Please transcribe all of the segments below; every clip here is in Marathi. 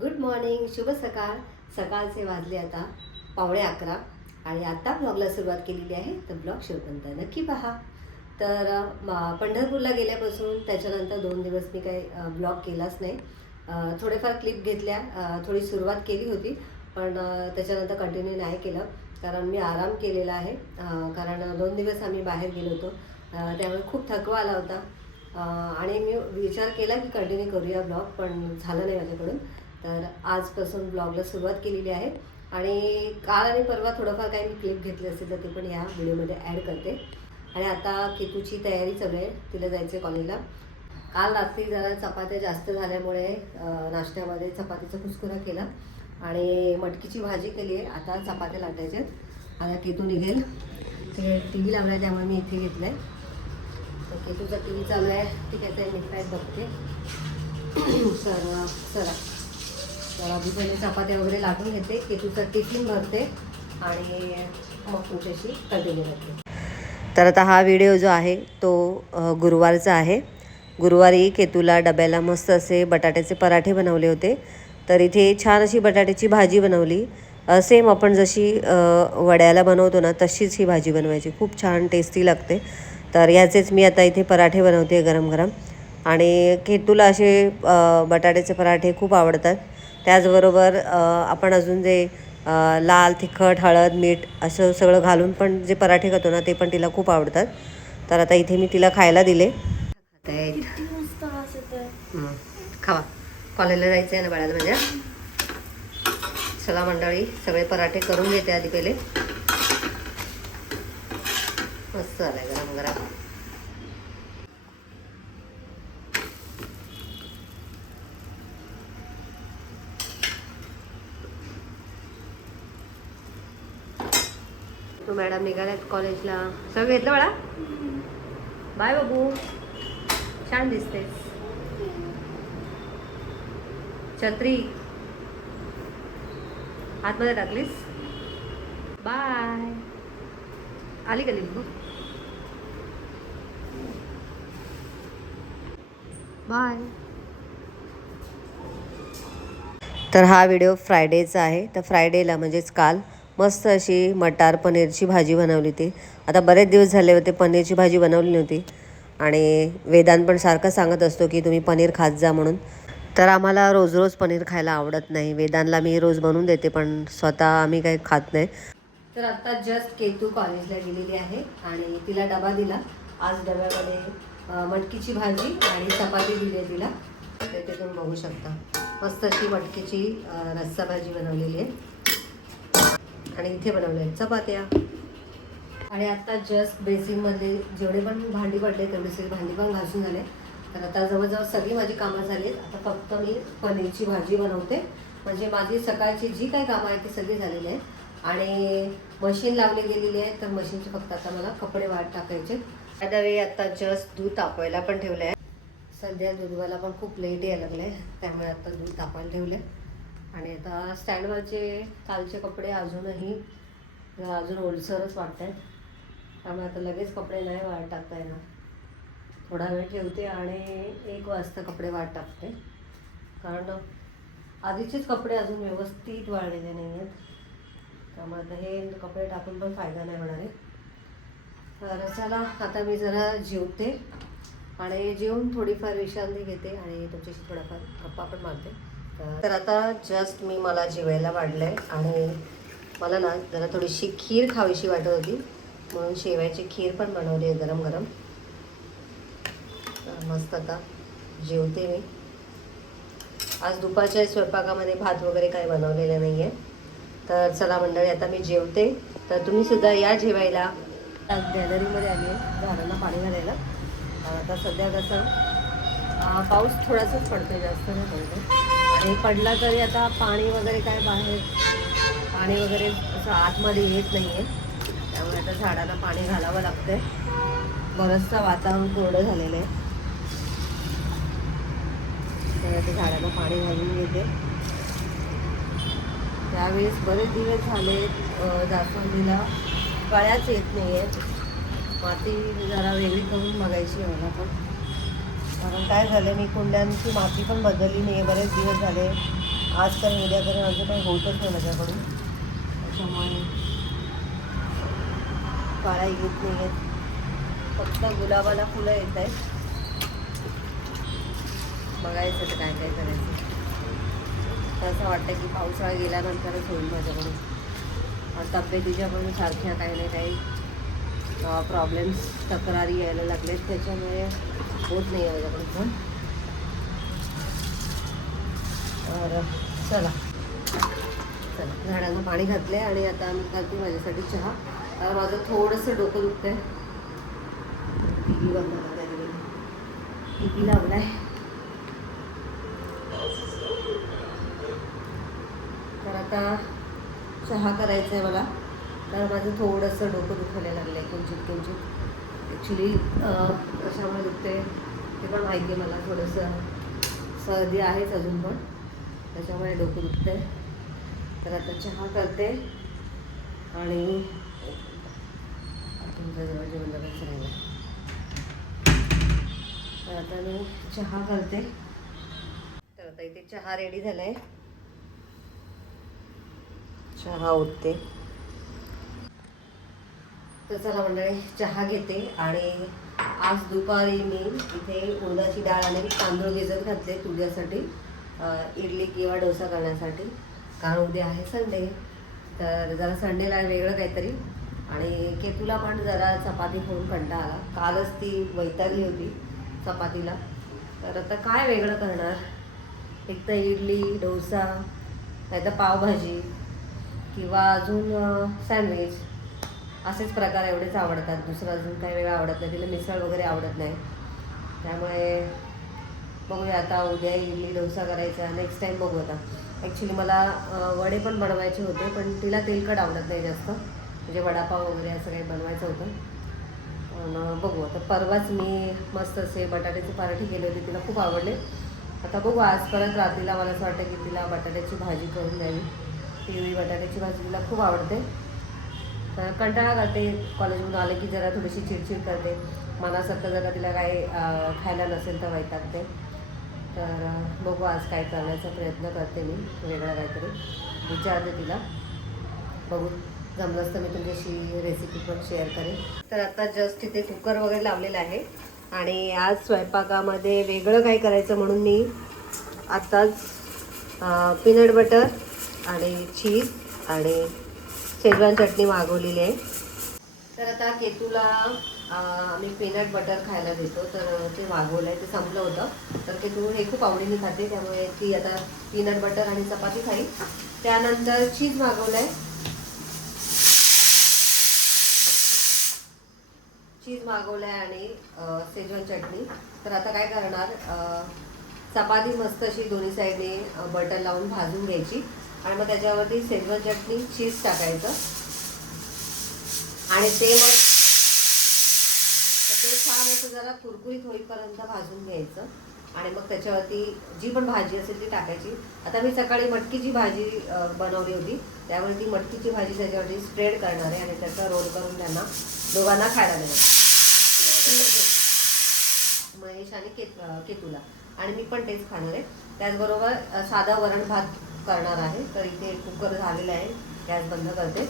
गुड मॉर्निंग, शुभ सकाळ. सकाळचे वाजले आता 11:15 आणि आता ब्लॉगला सुरुवात केलेली आहे. तर ब्लॉग शेवटपर्यंत नक्की पहा. तर पंढरपूरला गेल्यापासून त्याच्यानंतर 2 दिवस मी काही ब्लॉग केलाच नाही. थोडेफार क्लिप घेतल्या, थोडी सुरुवात केली होती, पण त्याच्यानंतर कंटिन्यू नाही केलं कारण मी आराम केलेला आहे. कारण 2 दिवस आम्ही बाहेर गेलो होतो, त्यामुळे खूप थकवा आला होता. आणि मी विचार केला की कंटिन्यू करूया ब्लॉग, पण झालं नाही माझ्याकडून. तर आजपासून ब्लॉगला सुरुवात केलेली आहे आणि काल आणि परवा थोडंफार काही मी क्लिप घेतली असेल तर ते पण या व्हिडिओमध्ये ॲड करते. आणि आता केतूची तयारी चालू आहे, तिला जायचं आहे कॉलेजला. काल रात्री जरा चपात्या जास्त झाल्यामुळे नाश्त्यामध्ये चपातीचा कुस्कुरा केला आणि मटकीची भाजी केली आहे. आता चपात्या लाटायच्या. आता केतू निघेल, ते टी व्ही लावला आहे त्यामुळे मी इथे घेतलं आहे. तर केतूचा टी व्ही चालू आहे, ती काय निघतायत बघते. चला तर आधी पहिले चपात्या वगैरे लाटून घेते, केतूचा टिफिन भरते आणि मग तुमच्याशी कंटिन्यू करते. तर आता हा व्हिडिओ जो आहे तो गुरुवारचा आहे. गुरुवारी केतूला डब्याला मस्त असे बटाट्याचे पराठे बनवले होते. तर इथे छान अशी बटाट्याची भाजी बनवली. सेम आपण जशी वड्याला बनवतो ना तशीच ही भाजी बनवायची, खूप छान टेस्टी लागते. तर याचेच मी आता इथे पराठे बनवते गरम गरम. आणि केतूला असे बटाट्याचे पराठे खूप आवडतात. त्याचबरोबर आपण अजून जे लाल तिखट हळद मीठ असं सगळं घालून पण जे पराठे करतो ना ते पण तिला खूप आवडतात. तर आता इथे मी तिला खायला दिले. खावा, कॉलेजला जायचं आहे ना बाळाला म्हणजे. चला मंडळी, सगळे पराठे करून घेते आधी पहिले. मस्त झालंय गरम गरम. तू मॅडम निघाल्यात कॉलेजला. सगळं घेतलं बाळा. बाय बाबू, छान दिसतेस. छत्री आतमध्ये टाकलीस. बाय. आली का लिंबू. बाय. तर हा व्हिडिओ फ्रायडेचा आहे. तर फ्रायडेला म्हणजेच काल मस्त अशी मटार पनीरची भाजी बनवली होती. आता बरेच दिवस झाले होते पनीरची भाजी बनवली नव्हती आणि वेदांत पण सारखं सांगत असतो की तुम्ही पनीर खात जा म्हणून. तर आम्हाला रोज रोज पनीर खायला आवडत नाही. वेदांतला मी रोज बनवून देते पण स्वतः आम्ही काही खात नाही. तर आता जस्ट केतू कॉलेजला गेलेली आहे आणि तिला डबा दिला. आज डब्यामध्ये मटकीची भाजी आणि चपाती दिली आहे तिला. ते तुम्ही बघू शकता. मस्त अशी मटकीची रस्सा भाजी बनवलेली आहे आणि इथे बनवले आहेत चपात्या. आणि आता जस्ट बेसिनमध्ये जेवढे पण भांडी पडले तेवढे सगळे भांडी पण घासून झाले. तर आता जवळजवळ सगळी माझी कामं झाली आहेत. आता फक्त मी पनीरची भाजी बनवते, म्हणजे माझी सकाळची जी काही कामं आहेत ती सगळी झालेली आहेत. आणि मशीन लावली गेलेली आहे, तर मशीनचे फक्त आता मला कपडे वाट टाकायचे. त्यावेळी आता जस्ट दूध तापवायला पण ठेवलं आहे. सध्या दूधवाला पण खूप लेट यायला लागलं आहे, त्यामुळे आता दूध तापायला ठेवलं आहे. आणि आता स्टँडवरचे कालचे कपडे अजून ओलसरच वाटत आहेत, त्यामुळे आता लगेच कपडे नाही वाट टाकता येणार. थोडा वेळ ठेवते आणि 1 वाजता कपडे वाट टाकते, कारण आधीचेच कपडे अजून व्यवस्थित वाळलेले नाही आहेत. त्यामुळे आता हे कपडे टाकून पण फायदा नाही होणार आहे. तर चला आता मी जरा जेवते आणि जेवून थोडीफार विश्रांती घेते आणि तुमच्याशी थोडाफार गप्पा पण मारते. तर आता जस्ट मला जेवायला वाढलं आहे आणि मला ना जरा थोडीशी खीर खावीशी वाटत होती, म्हणून शेवयाची खीर पण बनवली आहे गरम गरम. मस्त आता जेवते मी. आज दुपारच्या स्वयंपाकामध्ये भात वगैरे काही बनवलेलं नाही आहे. तर चला मंडळी, आता मी जेवते. तर तुम्हीसुद्धा या जेवायला. गॅलरीमध्ये आली आहे झाडांना पाणी घालायला. आता सध्या कसं पाऊस थोडासाच पडतो, जास्त नाही पडतो. आणि पडला तरी आता पाणी वगैरे काय बाहेर पाणी वगैरे असं आतमध्ये येत नाही आहे, त्यामुळे आता झाडांना पाणी घालावं लागतं आहे. बरंचसं वातावरण कोरडं झालेलं आहे, तर आता झाडांना पाणी घालून घेते. त्यावेळेस बरेच दिवस झाले जास्वंदीला कळ्याच येत नाही आहेत. माती जरा वेगळी करून बघायची आहे मला पण, कारण काय झालं मी कुंड्यांची माती पण बदलली नाही आहे, बरेच दिवस झाले आज करेन उद्या करेन असं काही होतच नाही माझ्याकडून. त्याच्यामुळे काळाही घेत नाही आहेत. फक्त गुलाबाला फुलं येत आहेत. बघायचं तर काय काय करायचं. असं वाटतं की पावसाळा गेल्यानंतरच होईल माझ्याकडून. तब्येतीच्या पण सारख्या काही ना काही प्रॉब्लेम्स तक्रारी यायला लागलेत, त्याच्यामुळे होत नाही आहे माझ्याकडून पण. तर चला झाडांना पाणी घातलं आहे आणि आता मी करते माझ्यासाठी चहा. माझं थोडंसं डोकं दुखतं आहे. टी व्ही बंद करायला टी व्ही लावला आहे. तर आता चहा करायचं आहे मला. तर माझं थोडंसं डोकं दुखायला लागलं आहे किंचित. ॲक्च्युली कशामुळे दुखते ते पण माहिती आहे मला. थोडंसं सर्दी आहेच अजून पण, त्याच्यामुळे डोकं दुखतं आहे. तर आता चहा करते आणि तुमच्या जवळ जेवण करायचं राहिलं. तर आता मी चहा करते. तर आता इथे चहा रेडी झाला आहे. चहा ओतते. तर चला मंडळी चहा घेते. आणि आज दुपारी मी इथे उडदाची डाळ आणि तांदूळ भिजत घातले उद्यासाठी, इडली किंवा डोसा करण्यासाठी. कारण उद्या आहे संडे. तर जरा संडेला वेगळं काहीतरी. आणि केतूला पण जरा चपाती खाऊन कंटाळा आला. कालच ती वैतागली होती चपातीला. तर आता काय वेगळं करणार. एक तर इडली डोसा, नाही तर पावभाजी किंवा अजून सँडविच, असेच प्रकार एवढेच आवडतात. दुसरं अजून काही वेगळं आवडत नाही. तिला मिसळ वगैरे आवडत नाही. त्यामुळे बघूया आता उद्या इडली डोसा करायचा. नेक्स्ट टाईम बघू आता. ॲक्च्युली मला वडे पण बनवायचे होते, पण तिला तेलकट आवडत नाही जास्त. म्हणजे वडापाव वगैरे असं काही बनवायचं होतं. पण बघू आता. परवाच मी मस्त असे बटाट्याचे पराठे केले होते, तिला खूप आवडले. आता बघू आज परत रात्रीला मला असं वाटतं की तिला बटाट्याची भाजी करून द्यावी. पिवळी बटाट्याची भाजी तिला खूप आवडते. तर कंटाळा करते. कॉलेजमधून आले की जरा थोडीशी चिडचिड करते. मनासारखं जरा तिला काही खायला नसेल तर वैतागते. तर बघू आज काय करण्याचा प्रयत्न करते मी, वेगळा काहीतरी विचारते तिला. बघू जमलंच तर मी तुमच्याशी रेसिपी पण शेअर करेन. तर आता जस्ट इथे कुकर वगैरे लावलेला आहे. आणि आज स्वयंपाकामध्ये वेगळं काय करायचं म्हणून मी आत्ताच पीनट बटर आणि चीज आणि शेजवान चटणी मागवलेली आहे. तर आता केतूला आम्ही पीनट बटर खायला देतो, तर ते मागवलं आहे. ते संपलं होतं. तर केतू हे खूप आवडीने खाते, त्यामुळे ती आता पीनट बटर आणि चपाती खाईल. त्यानंतर चीज मागवलं आहे. चीज मागवलं आहे आणि शेजवान चटणी. तर आता काय करणार, चपाती मस्त अशी दोन्ही साईडने बटर लावून भाजून घ्यायची आणि मग त्याच्यावरती शेजवान चटणी चीज टाकायचं आणि ते छान असं जरा कुरकुरीत होईपर्यंत भाजून घ्यायचं. आणि मग त्याच्यावरती जी पण भाजी असेल ती टाकायची. आता मी सकाळी मटकीची भाजी बनवली होती, त्यामुळे ती मटकीची भाजी त्याच्यावरती स्प्रेड करणार आहे आणि त्याचा रोल करून त्यांना दोघांना खायला देणार, महेश आणि केतूला. आणि मी पण तेच खाणार आहे. त्याचबरोबर साधा वरण भात करणार आहे. तर इथे कुकर झालेला आहे, गॅस बंद करते.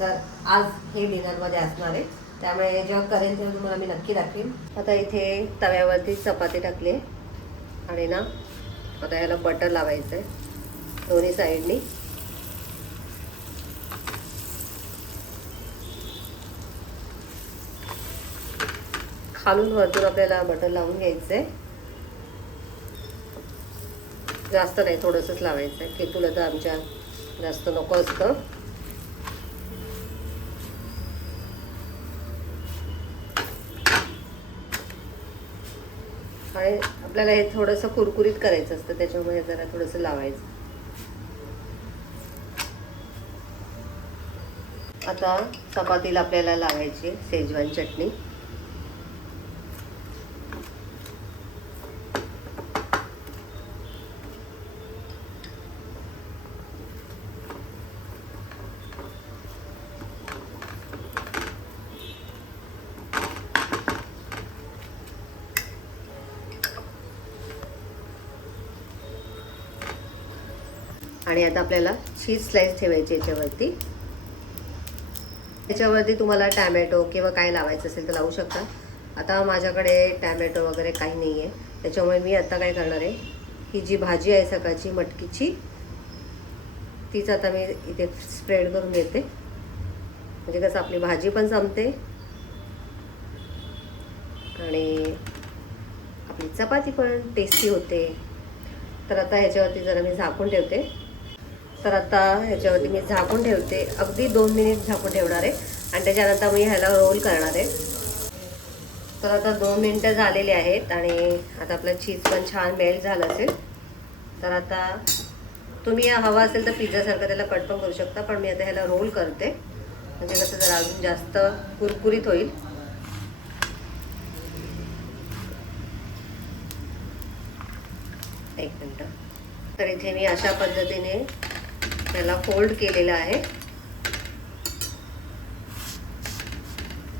तर आज हे डिनरमध्ये असणार आहे, त्यामुळे जेव्हा करेन तेव्हा तुम्हाला मी नक्की दाखवेन. आता इथे तव्यावरती चपाती टाकली आहे आणि ना आता याला बटर लावायचं आहे दोन्ही साईडनी. खालून वरतून आपल्याला बटर लावून घ्यायचं आहे. जास्त नाही, थोडंसंच लावायचं आहे. केतूला तर आमच्या जास्त नको असतं. आणि आपल्याला हे थोडंसं कुरकुरीत करायचं असतं, त्याच्यामुळे जरा थोडंसं लावायचं. आता चपातीला आपल्याला लावायची शेजवान चटणी. आणि आता आपल्याला चीज स्लाइस ठेवायची याच्यावरती. याच्यावरती तुम्हाला टॅमॅटो किंवा काय लावायचं असेल तर लावू शकता. आता माझ्याकडे टॅमॅटो वगैरे काही नाही आहे, त्याच्यामुळे मी आता काय करणार आहे, ही जी भाजी आहे सकाळची मटकीची तीच आता मी इथे स्प्रेड करून देते. म्हणजे कसं आपली भाजी पण संपते आणि आपली चपाती पण टेस्टी होते. तर आता ह्याच्यावरती जरा मी झाकून ठेवते. तर आता ह्याच्यावरती मी झाकून ठेवते, अगदी 2 मिनिट झाकून ठेवणार आहे आणि त्याच्यानंतर मी ह्याला रोल करणार आहे. तर आता 2 मिनटं झालेली आहेत आणि आता आपलं चीज पण छान मेल्ट झालं असेल. तर आता तुम्ही हवा असेल तर पिझ्झासारखं त्याला कट पण करू शकता, पण मी आता ह्याला रोल करते म्हणजे कसं जरा अजून जास्त कुरकुरीत होईल. एक मिनटं. तर इथे मी अशा पद्धतीने त्याला फोल्ड केलेलं आहे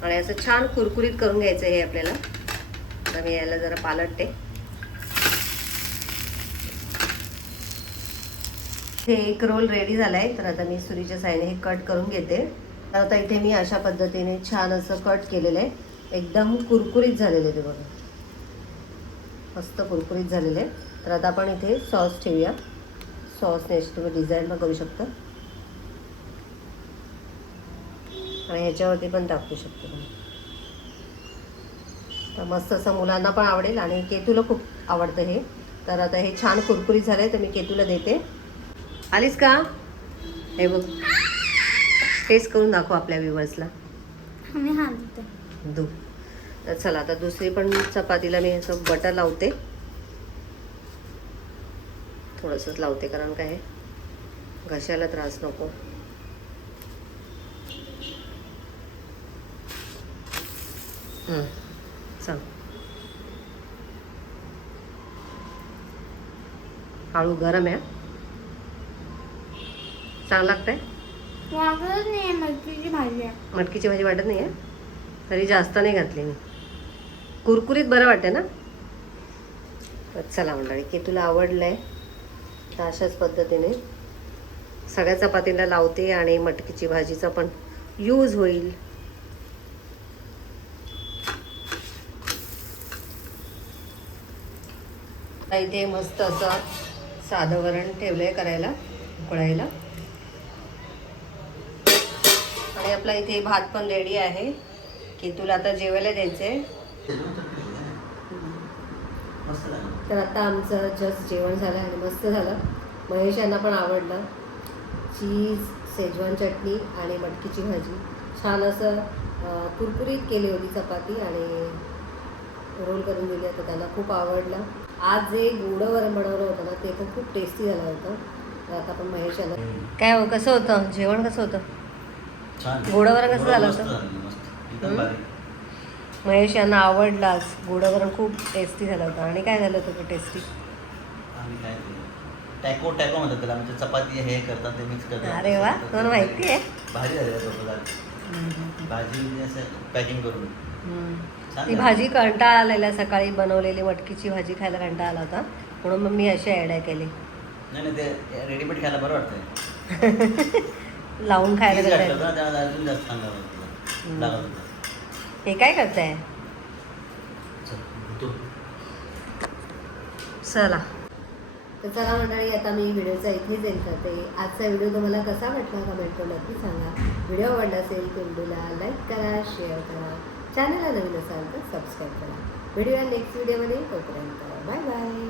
आणि असं छान कुरकुरीत करून घ्यायचं हे आपल्याला. आता मी याला जरा पालटते. हे एक रोल रेडी झाला आहे. तर आता मी सुरीच्या साईने हे कट करून घेते. तर आता इथे मी अशा पद्धतीने छान असं कट केलेलं आहे, एकदम कुरकुरीत झालेलं आहे ते बघा, मस्त कुरकुरीत झालेलं आहे. तर आता आपण इथे सॉस ठेवूया. सॉसने अशी तुम्ही डिझाईन पण करू शकता आणि ह्याच्यावरती पण टाकू शकतो तुम्ही. तर मस्त असं मुलांना पण आवडेल आणि केतूला खूप आवडतं हे. तर आता हे छान कुरकुरीत झालं आहे, तर मी केतूला देते. आलीस का? हे बघ, टेस्ट करून दाखव आपल्या व्ह्युअर्सला. दू. तर चला आता दुसरी पण चपातीला मी असं बटर लावते, थोडंसंच लावते कारण काय घशाला त्रास नको. चल हळू, गरम आहे, चांगलं लागतंय. वाटत नाही, मटकीची भाजी आहे. मटकीची भाजी वाटत नाही आहे, तरी जास्त नाही घातली मी. कुरकुरीत बरं वाटतं ना. तर चला मंडळी, की तुला आवडलं आहे तर अशाच पद्धतीने सगळ्या चपातीला लावते आणि मटकीची भाजीचा पण यूज होईल. इथे मस्त असं साधं वरण ठेवलंय करायला, उकळायला. आणि आपला इथे भात पण रेडी आहे, की तुला आता जेवायला द्यायचंय. तर आता आमचं जस्ट जेवण झालं आणि मस्त झालं. महेश यांना पण आवडलं. चीज, शेजवान चटणी आणि मटकीची भाजी छान असं कुरकुरीत केली होती चपाती आणि रोल करून दिली. आता त्यांना खूप आवडलं. आज जे गोडं वरण बनवलं होतं ना ते पण खूप टेस्टी झालं होतं. तर आता पण महेश यांना काय हो, कसं होतं जेवण, कसं होतं? गोडं वरण कसं झालं होतं? महेश यांना आवडलं. आज गोडं वरण खूप टेस्टी झालं होतं. आणि काय झालं होतं टेस्टी? टॅको टॅको म्हणतात त्याला, म्हणजे चपाती हे करतात ते मिक्स करतात. अरे वा, तुम्हाला माहिती आहे? भारी झाली भाजी म्हणजे असं पॅकिंग करून. ती भाजी कंटाळा आलेला, सकाळी बनवलेली मटकीची भाजी खायला कंटाळा आला होता, म्हणून मग मी अशी आयडिया केली. नाही नाही, ते रेडीमेड खायला बरं वाटतंय. लावून खायला अजून कंटाळा. जास्त चांगलं लागत होतं. हे काय करताय? चला तर चला मंडळी, आता मी व्हिडिओचा इथेच एंड करते. आजचा व्हिडिओ तुम्हाला कसा वाटला कमेंट करून नक्की सांगा. व्हिडिओ आवडला असेल तर व्हिडिओला लाईक करा, शेअर करा, चॅनलला नवीन असाल तर सबस्क्राईब करा. व्हिडिओ नेक्स्ट व्हिडिओमध्ये तोपर्यंत बाय बाय.